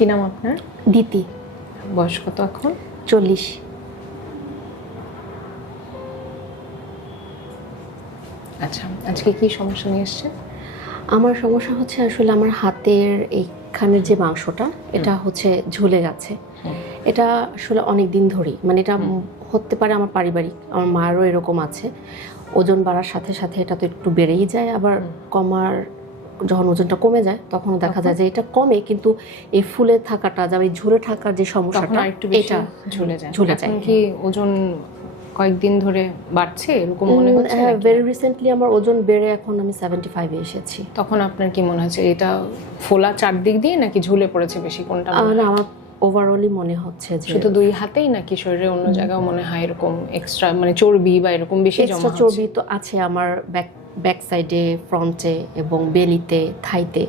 কি নাম আপনার? দিতি। বয়স কত এখন? 40। আচ্ছা, আজকে কি সমস্যা নিয়ে এসছেন? আমার সমস্যা হচ্ছে আসলে আমার হাতের এইখানের যে মাংসটা এটা হচ্ছে ঝুলে গেছে। এটা আসলে অনেক দিন ধরেই, মানে এটা হতে পারে আমার পারিবারিক, আমার মায়েরও এরকম আছে। ওজন বাড়ার সাথে সাথে এটা তো একটু বেড়েই যায়, আবার যখন ওজনটা কমে যায় তখন দেখা যায় যে এটা কমে, কিন্তু এই ফুলে থাকাটা যা ঝুলে থাকার যে সমস্যাটা একটু বেশি ঝুলে যায়। এখন কি ওজন কয়েকদিন ধরে বাড়ছে এরকম মনে হচ্ছে? হ্যাঁ, ভেরি রিসেন্টলি আমার ওজন বেড়ে এখন আমি 75 এ এসেছি। তখন আপনার কি মনে হচ্ছে এটা ফোলা চারদিক দিয়ে নাকি ঝুলে পড়েছে বেশি, কোনটা? না, আমার ওভারঅলি মনে হচ্ছে যে শুধু দুই হাতেই নাকি শরীরের অন্য জায়গায় মনে হয় এরকম এক্সট্রা, মানে চর্বি বা এরকম বেশি জমা হচ্ছে? চর্বি তো আছে আমার ব্যাক সাইডে, ফ্রন্টে এবং বেলিতে, থাইতে,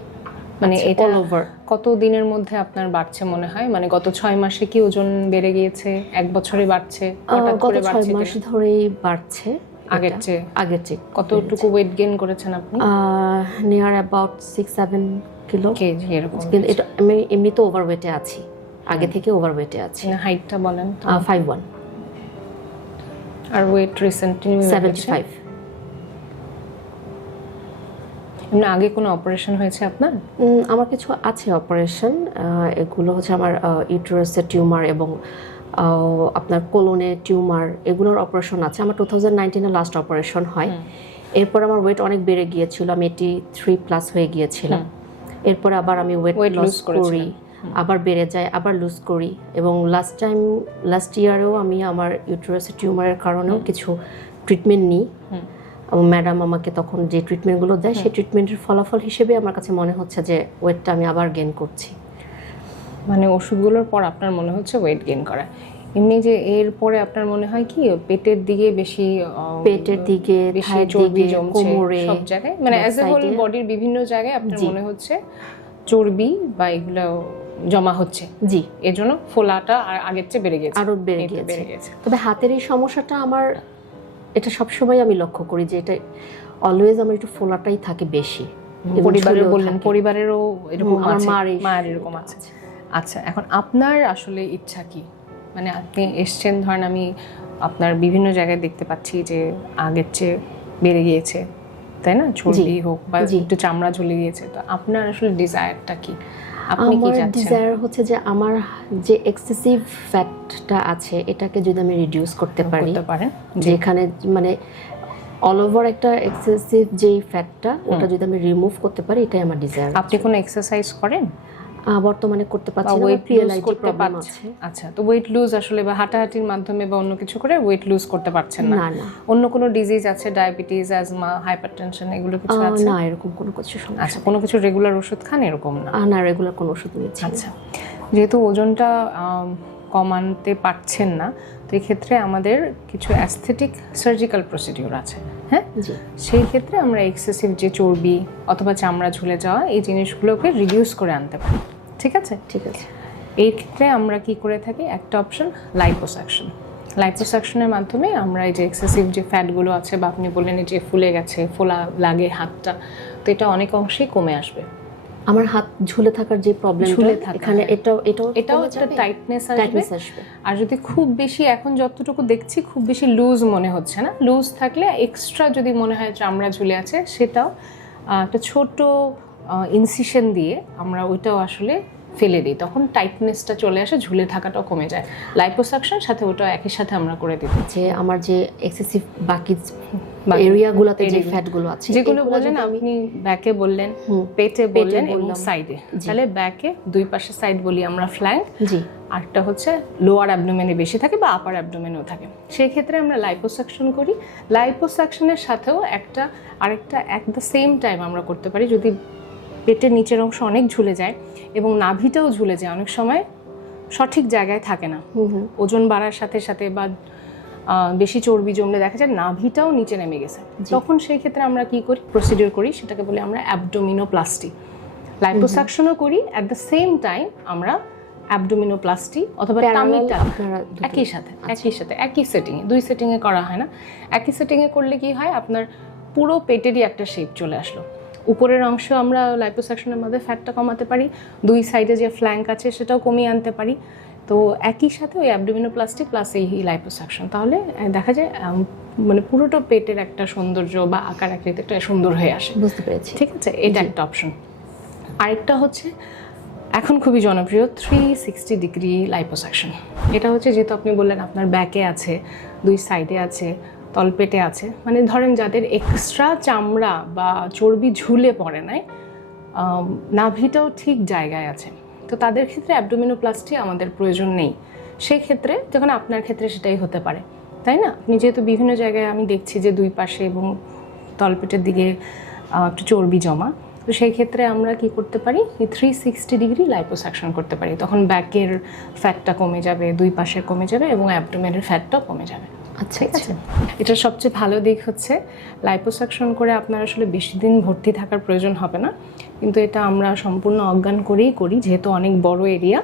মানে এটা অল ওভার। কত দিনের মধ্যে আপনার বাড়ছে মনে হয়? মানে গত 6 মাসে কি ওজন বেড়ে গিয়েছে? 1 বছরে বাড়ছে? হঠাৎ গত করে 6 বাড়ছে? মাস ধরেই বাড়ছে আগের চেয়ে? কতটুকু ওয়েট গেইন করেছেন আপনি? নিয়ার অ্যাবাউট 6-7 কিলো কেজি এরকম। কিন্তু এটা আমি এমনিতে ওভারওয়েটে আছি, আগে থেকে ওভারওয়েটে আছি। হাইটটা বলেন। 5'1". আর ওয়েট রিসেন্টলি 75। এমনি আগে কোনো অপারেশন হয়েছে আপনার? আমার কিছু আছে অপারেশন, এগুলো হচ্ছে আমার ইউটেরাসের টিউমার এবং আপনার কোলনের টিউমার, এগুলোর অপারেশন আছে। আমার 2019-এ লাস্ট অপারেশন হয়। এরপর আমার ওয়েট অনেক বেড়ে গিয়েছিল, আমি 83+ হয়ে গিয়েছিলাম। এরপর আবার আমি ওয়েট লস করি, আবার বেড়ে যায়, আবার লুজ করি। এবং লাস্ট ইয়ারেও আমি আমার ইউটেরাসের টিউমারের কারণেও কিছু ট্রিটমেন্ট নিই। ম্যাডাম আমাকে তখন যে ট্রিটমেন্টগুলো দেয় সেই ট্রিটমেন্টের ফলাফল হিসেবে আমার কাছে মনে হচ্ছে যে ওয়েটটা আমি আবার গেইন করছি। মানে ওষুধগুলোর পর আপনার মনে হচ্ছে ওয়েট গেইন করা। এমনি যে এরপরে আপনার মনে হয় কি পেটের দিকে বেশি চর্বি জমছে সব জায়গায়, মানে অ্যাজ এ হোল বডির বিভিন্ন জায়গায় আপনার মনে হচ্ছে চর্বি বা এগুলো জমা হচ্ছে? জি, এর জন্য ফোলাটা আর আগের চেয়ে বেড়ে গেছে, আরো বেড়ে গেছে। তবে হাতের এই সমস্যাটা আমার, এটা সবসময় আমি লক্ষ্য করি যে এটা অলওয়েজ আমার একটু ফোলাটাই থাকে বেশি। পরিবারের বললেন, পরিবারেরও এরকম আছে? মায়ের এরকম আছে। আচ্ছা, এখন আপনার আসলে ইচ্ছা কি? মানে আপনি এসছেন, ধরেন আমি আপনার বিভিন্ন জায়গায় দেখতে পাচ্ছি যে আগের চেয়ে বেড়ে গিয়েছে, তাই না? চর্বি হোক বা একটু চামড়া ঝুলে গিয়েছে, তো আপনার আসলে ডিজায়ারটা কি? আপনি কি চাচ্ছেন? ডিজায়ার হচ্ছে যে আমার যে এক্সেসিভ ফ্যাটটা আছে এটাকে যদি আমি রিডিউস করতে পারি, যেখানে মানে অল ওভার একটা এক্সেসিভ যেই ফ্যাটটা ওটা যদি আমি রিমুভ করতে পারি, এটাই আমার ডিজায়ার। আপনি কোনো এক্সারসাইজ করেন? বর্তমানে করতে পারছি না, ওয়েট লুজ করতে পারছি। আচ্ছা, তো ওয়েট লুজ আসলে বা হাঁটাহাঁটির মাধ্যমে বা অন্য কিছু করে ওয়েট লুজ করতে পারছেন না? না। অন্য কোনো ডিজিজ আছে, ডায়াবেটিস, অ্যাজমা, হাইপারটেনশন, এগুলো কিছু আছে? না, এরকম কোনো কিছু সমস্যা। আচ্ছা, কোনো কিছু রেগুলার ওষুধ খান এরকম না? না, রেগুলার কোনো ওষুধ নিচ্ছি। আচ্ছা, যেহেতু ওজনটা কমাতে পারছেন না, তো এই ক্ষেত্রে আমাদের কিছু অ্যাস্থেটিক সার্জিক্যাল প্রসিডিওর আছে। হ্যাঁ, সেই ক্ষেত্রে আমরা এক্সেসিভ যে চর্বি অথবা চামড়া ঝুলে যাওয়া এই জিনিসগুলোকে রিডিউস করে আনতে পারি। ঠিক আছে? এই ক্ষেত্রে আমরা কি করে থাকি, একটা অপশন লাইপোসাকশন। লাইপোসাকশনের মাধ্যমে আমরা এই যে এক্সেসিভ যে ফ্যাটগুলো আছে, বা আপনি বললেন যে ফুলে গেছে, ফোলা লাগে হাতটা, তো এটা অনেক অংশেই কমে আসবে। আমার হাত ঝুলে থাকার যে প্রবলেমটা এখানে, এটাও একটা টাইটনেস আসবে। আর যদি খুব বেশি, এখন যতটুকু দেখছি খুব বেশি লুজ মনে হচ্ছে না, লুজ থাকলে এক্সট্রা যদি মনে হয় চামড়া ঝুলে আছে, সেটাও একটা ছোট ইনসিশন দিয়ে আমরা ওইটাও আসলে ফেলে দিই, তখন টাইটনেসটা চলে আসে, ঝুলে থাকাটাও কমে যায়। লাইপোসাকশন সাথে ওটা একই সাথে আমরা করে দিই। যে আমার যে এক্সেসিভ বাকি এরিয়াগুলোতে যে ফ্যাটগুলো আছে, যেগুলো বললেন আপনি, ব্যাকে বললেন, পেটে বললেন এবং সাইডে, তাহলে ব্যাকে দুই পাশে সাইড বলি আমরা ফ্ল্যাঙ্ক, আরটা হচ্ছে লোয়ার অ্যাবডোমেনে বেশি থাকে বা আপার অ্যাবডোমেনেও থাকে, সেই ক্ষেত্রে আমরা লাইপোসাকশন করি। লাইপোসাকশনের সাথেও আরেকটা অ্যাট দ্য সেম টাইম আমরা করতে পারি, যদি পেটের নিচের অংশ অনেক ঝুলে যায় এবং নাভিটাও ঝুলে যায়, অনেক সময় সঠিক জায়গায় থাকে না, ওজন বাড়ার সাথে সাথে বা বেশি চর্বি জমলে দেখা যায় নাভিটাও নিচে নেমে গেছে, তখন সেই ক্ষেত্রে আমরা কি করি, প্রসিডিওর করি, সেটাকে বলি আমরা অ্যাবডোমিনোপ্লাস্টি। লাইপোসাকশনও করি, অ্যাট দ্য সেম টাইম আমরা অ্যাবডোমিনোপ্লাস্টি অথবা টামিটা একই সাথে একই সেটিংয়ে, দুই সেটিংয়ে করা হয় না, একই সেটিংয়ে করলে কি হয়, আপনার পুরো পেটেরই একটা শেপ চলে আসলো। উপরের অংশ আমরা লাইপোসাকশনের মধ্যে ফ্যাটটা কমাতে পারি, দুই সাইডে যে ফ্ল্যাঙ্ক আছে সেটাও কমিয়ে আনতে পারি। তো একই সাথে ওই অ্যাবডোমিনোপ্লাস্টি প্লাস এই লাইপোসাকশন, তাহলে দেখা যায় মানে পুরোটা পেটের একটা সৌন্দর্য বা আকার আকৃতি একটা সুন্দর হয়ে আসে। বুঝতে পেরেছি। ঠিক আছে, এটা একটা অপশন। আরেকটা হচ্ছে এখন খুবই জনপ্রিয় 360 ডিগ্রি লাইপোসাকশন। এটা হচ্ছে যেহেতু আপনি বললেন আপনার ব্যাকে আছে, দুই সাইডে আছে, তলপেটে আছে, মানে ধরেন যাদের এক্সট্রা চামড়া বা চর্বি ঝুলে পড়ে নাই, নাভিটাও ঠিক জায়গায় আছে, তো তাদের ক্ষেত্রে অ্যাবডোমিনোপ্লাস্টি আমাদের প্রয়োজন নেই। সেই ক্ষেত্রে যখন আপনার ক্ষেত্রে সেটাই হতে পারে, তাই না? আপনি যেহেতু বিভিন্ন জায়গায় আমি দেখছি যে দুই পাশে এবং তলপেটের দিকে একটু চর্বি জমা, তো সেই ক্ষেত্রে আমরা কি করতে পারি, 360 ডিগ্রি লাইপোসাকশন করতে পারি। তখন ব্যাকের ফ্যাটটা কমে যাবে, দুই পাশে কমে যাবে এবং অ্যাবডোমেনের ফ্যাটটাও কমে যাবে। আচ্ছা ঠিক আছে, এটার সবচেয়ে ভালো দিক হচ্ছে লাইপোসাকশন করে আপনার আসলে বেশি দিন ভর্তি থাকার প্রয়োজন হবে না, কিন্তু এটা আমরা সম্পূর্ণ অজ্ঞান করেই করি, যেহেতু অনেক বড় এরিয়া।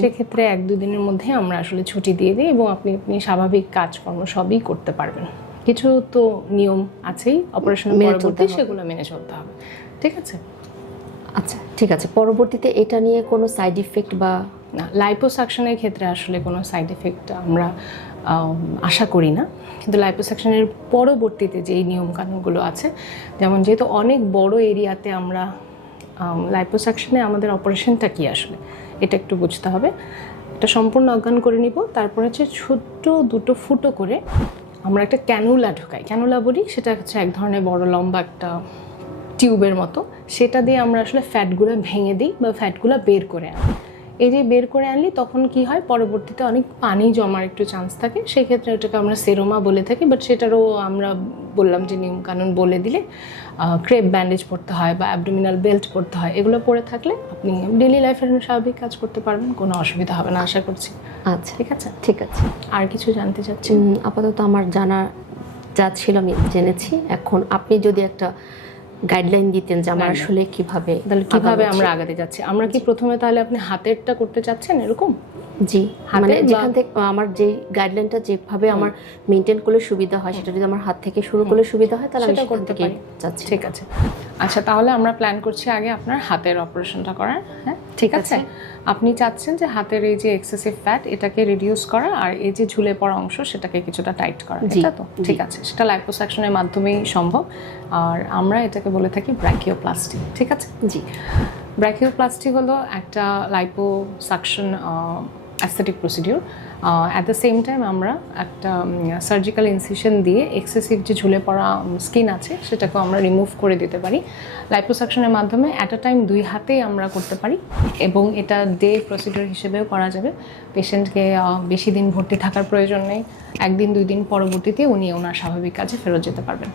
সেক্ষেত্রে 1-2 দিনের মধ্যে আমরা আসলে ছুটি দিয়ে দিই এবং আপনি স্বাভাবিক কাজকর্ম সবই করতে পারবেন। কিছু তো নিয়ম আছেই অপারেশনের পরবর্তী, সেগুলো মেনে চলতে হবে। ঠিক আছে, আচ্ছা ঠিক আছে। পরবর্তীতে এটা নিয়ে কোনো সাইড ইফেক্ট বা না, লাইপোসাকশনের ক্ষেত্রে আসলে কোনো সাইড এফেক্ট আমরা আশা করি না, কিন্তু লাইপোসাকশনের পরবর্তীতে যেই নিয়মকানুনগুলো আছে, যেমন যেহেতু অনেক বড় এরিয়াতে আমরা লাইপোসাকশনে আমাদের অপারেশনটা কি আসলে এটা একটু বুঝতে হবে। এটা সম্পূর্ণ অজ্ঞান করে নিব, তারপর হচ্ছে ছোট্ট 2টো ফুটো করে আমরা একটা ক্যানুলা ঢোকাই। ক্যানুলা বলি, সেটা হচ্ছে এক ধরনের বড় লম্বা একটা টিউবের মতো, সেটা দিয়ে আমরা আসলে ফ্যাটগুলো ভেঙে দিই বা ফ্যাটগুলো বের করে আনি। এই যে বের করে আনলি তখন কি হয়, পরবর্তীতে অনেক পানি জমার একটু চান্স থাকে, সেই ক্ষেত্রে ওটাকে আমরা সেরোমা বলে থাকি। বাট সেটারও আমরা বললাম যে নিয়মকানুন বলে দিলে ক্রেপ ব্যান্ডেজ পরতে হয় বা অ্যাবডোমিনাল বেল্ট পরতে হয়, এগুলো পরে থাকলে আপনি ডেইলি লাইফের স্বাভাবিক কাজ করতে পারবেন, কোনো অসুবিধা হবে না আশা করছি। আচ্ছা ঠিক আছে, ঠিক আছে। আর কিছু জানতে চাচ্ছি? আপাতত আমার জানা যা ছিল আমি জেনেছি। এখন আপনি যদি একটা গাইডলাইন দিতেন যে আমার আসলে কিভাবে আমরা আগাতে যাচ্ছি। আমরা কি প্রথমে তাহলে আপনি হাতেরটা করতে চাচ্ছেন এরকম? জি, মানে যেখান থেকে আমার যে গাইডলাইনটা যেভাবে আমার মেনটেন করলে সুবিধা হয়, সেটা যদি আমার হাত থেকে শুরু করলে সুবিধা হয় তাহলে আমি সেটা করতে পারি। ঠিক আছে, আচ্ছা তাহলে আমরা প্ল্যান করছি আগে আপনার হাতের অপারেশনটা করার। হ্যাঁ ঠিক আছে, আপনি চাচ্ছেন যে হাতের এই যে এক্সেসিভ ফ্যাট এটাকে রিডিউস করা আর এই যে ঝুলে পড়া অংশ সেটাকে কিছুটা টাইট করা, এটা তো ঠিক আছে। সেটা লাইপোসাকশনের মাধ্যমেই সম্ভব, আর আমরা এটাকে বলে থাকি ব্র্যাকিওপ্লাস্টি। ঠিক আছে, জি। ব্র্যাকিওপ্লাস্টি হলো একটা liposuction aesthetic procedure. At the same time আমরা একটা সার্জিক্যাল ইনসিশন দিয়ে এক্সেসিভ যে ঝুলে পড়া স্কিন আছে সেটাকেও আমরা রিমুভ করে দিতে পারি লাইপোসাকশনের মাধ্যমে। অ্যাট আ টাইম 2 হাতেই আমরা করতে পারি এবং এটা ডে প্রসিডিউর হিসেবেও করা যাবে। পেশেন্টকে বেশি দিন ভর্তি থাকার প্রয়োজন নেই, 1 দিন 2 দিন পরবর্তীতে উনি ওনার স্বাভাবিক কাজে ফেরত যেতে পারবেন।